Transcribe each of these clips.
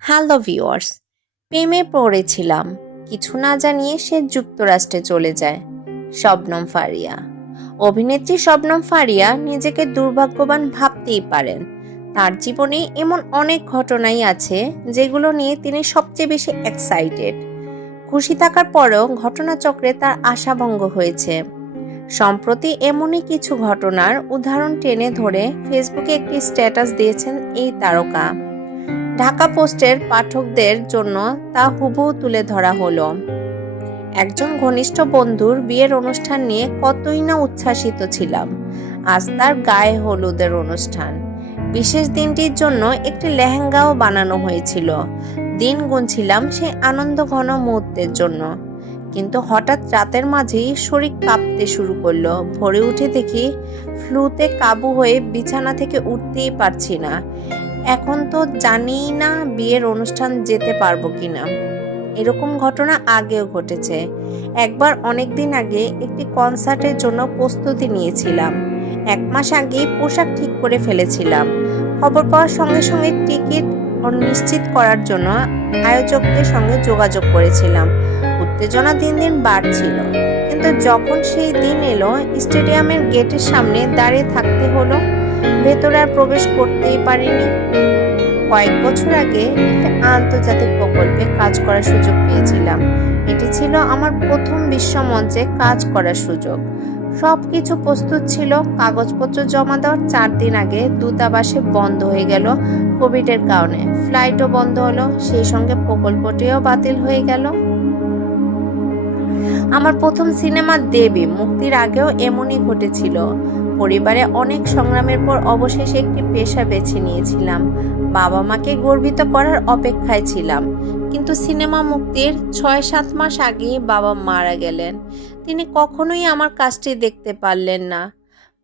Hello viewers, প্রেমে পড়েছিলাম, কিছু না জানিয়ে সে যুক্তরাষ্ট্রে চলে যায়। শবনম ফারিয়া। অভিনেত্রী শবনম ফারিয়া নিজেকে দুর্ভাগ্যবান ভাবতেই পারেন। তার জীবনে এমন অনেক ঘটনাই আছে যেগুলো নিয়ে তিনি সবচেয়ে বেশি এক্সাইটেড। খুশি থাকার পরেও ঘটনাচক্রে তার আশাভঙ্গ হয়েছে। সম্প্রতি এমনই কিছু ঘটনার উদাহরণ টেনে ধরে ফেসবুকে একটি স্ট্যাটাস দিয়েছেন এই তারকা। ঢাকা পোস্টের পাঠকদের জন্য তা হুবহু তুলে ধরা হলো। একজন ঘনিষ্ঠ বন্ধুর বিয়ের অনুষ্ঠান নিয়ে কতই না উচ্ছ্বাসিত ছিলাম। আজ তার গায়ে হলুদের অনুষ্ঠান। বিশেষ দিনটির জন্য একটি লেহেঙ্গাও বানানো হয়েছিল। দিন গুনছিলাম সেই আনন্দ ঘন মুহূর্তের জন্য। কিন্তু হঠাৎ রাতের মাঝেই শরীর কাঁপতে শুরু করলো। ভোরে উঠে দেখি ফ্লুতে কাবু হয়ে বিছানা থেকে উঠতেই পারছি না। এখন তো জানিই না বিয়ের অনুষ্ঠান যেতে পারবো কিনা। এরকম ঘটনা আগেও ঘটেছে। একবার অনেক দিন আগে একটি কনসার্টের জন্য প্রস্তুতি নিয়েছিলাম। 1 মাস আগেই পোশাক ঠিক করে ফেলেছিলাম। খবর পাওয়ার সঙ্গে সঙ্গে টিকিট নিশ্চিত করার জন্য আয়োজকদের সঙ্গে যোগাযোগ করেছিলাম। উত্তেজনা দিন দিন বাড়ছিল। কিন্তু যখন সেই দিন এলো, স্টেডিয়ামের গেটের সামনে দাঁড়িয়ে থাকতে হলো। ভেতরে আর প্রবেশ করতেই পারিনি। কয়েক বছর আগে একটা আন্তর্জাতিক প্রকল্পে কাজ করার সুযোগ পেয়েছিলাম। এটি ছিল আমার প্রথম বিশ্বমঞ্চে কাজ করার সুযোগ। সবকিছু প্রস্তুত ছিল। কাগজপত্র জমা দেওয়ার 4 দিন আগে দূতাবাসে বন্ধ হয়ে গেল কোভিডের কারণে। ফ্লাইটও বন্ধ হলো, সেই সঙ্গে প্রকল্পটিও বাতিল হয়ে গেল। আমার প্রথম সিনেমা দেবী মুক্তির আগেও এমনই ঘটেছিল। পরিবারে অনেক সংগ্রামের পর অবশেষে একটি পেশা বেছে নিয়েছিলাম। বাবা মাকে গর্বিত করার অপেক্ষায় ছিলাম। কিন্তু সিনেমা মুক্তির 6-7 মাস আগেই বাবা মারা গেলেন। তিনি কখনোই আমার কাজটি দেখতে পারলেন না।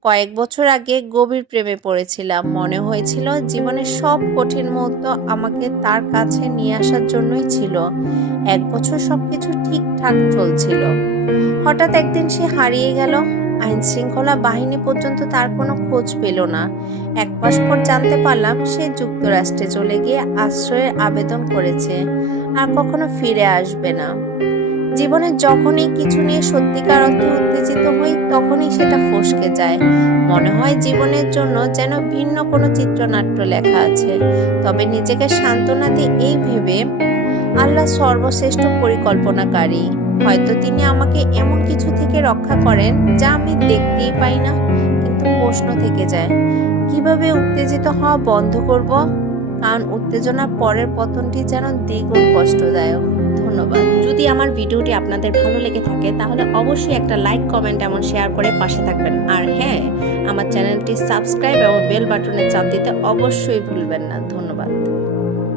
কয়েক বছর আগে গভীর প্রেমে পড়েছিলাম। মনে হয়েছিল জীবনের সব কঠিন মুহূর্ত আমাকে তার কাছে নিয়ে আসার জন্যই ছিল। 1 বছর সবকিছু ঠিকঠাক চলছিল। হঠাৎ একদিন সে হারিয়ে গেল। আইন শৃঙ্খলা বাহিনী পর্যন্ত তার কোনো খোঁজ পেল না। 1 মাস পর জানতে পারলাম সে যুক্তরাষ্ট্রে চলে গিয়ে আশ্রয়ের আবেদন করেছে। আর কখনো ফিরে আসবে না। জীবনে যখনই কিছু নিয়ে সত্যিকার অর্থে উত্তেজিত হই, তখনই সেটা ফসকে যায়। মনে হয় জীবনের জন্য যেন ভিন্ন কোনো চিত্রনাট্য লেখা আছে। তবে নিজেকে সান্ত্বনা দিই এই ভেবে, আল্লাহ সর্বশ্রেষ্ঠ পরিকল্পনাকারী। হয়তো তিনি আমাকে এমন কিছু থেকে রক্ষা করেন যা আমি দেখতেই পাই না। কিন্তু প্রশ্ন থেকে যায়, কিভাবে উত্তেজিত হওয়া বন্ধ করব? কারণ উত্তেজনার পরের পতনটি যেন দ্বিগুণ কষ্টদায়ক। ধন্যবাদ। যদি আমার ভিডিওটি আপনাদের ভালো লেগে থাকে তাহলে অবশ্যই একটা লাইক, কমেন্ট এবং শেয়ার করে পাশে থাকবেন। আর হ্যাঁ, আমার চ্যানেলটি সাবস্ক্রাইব এবং বেল বাটনে চাপ দিতে অবশ্যই ভুলবেন না। ধন্যবাদ।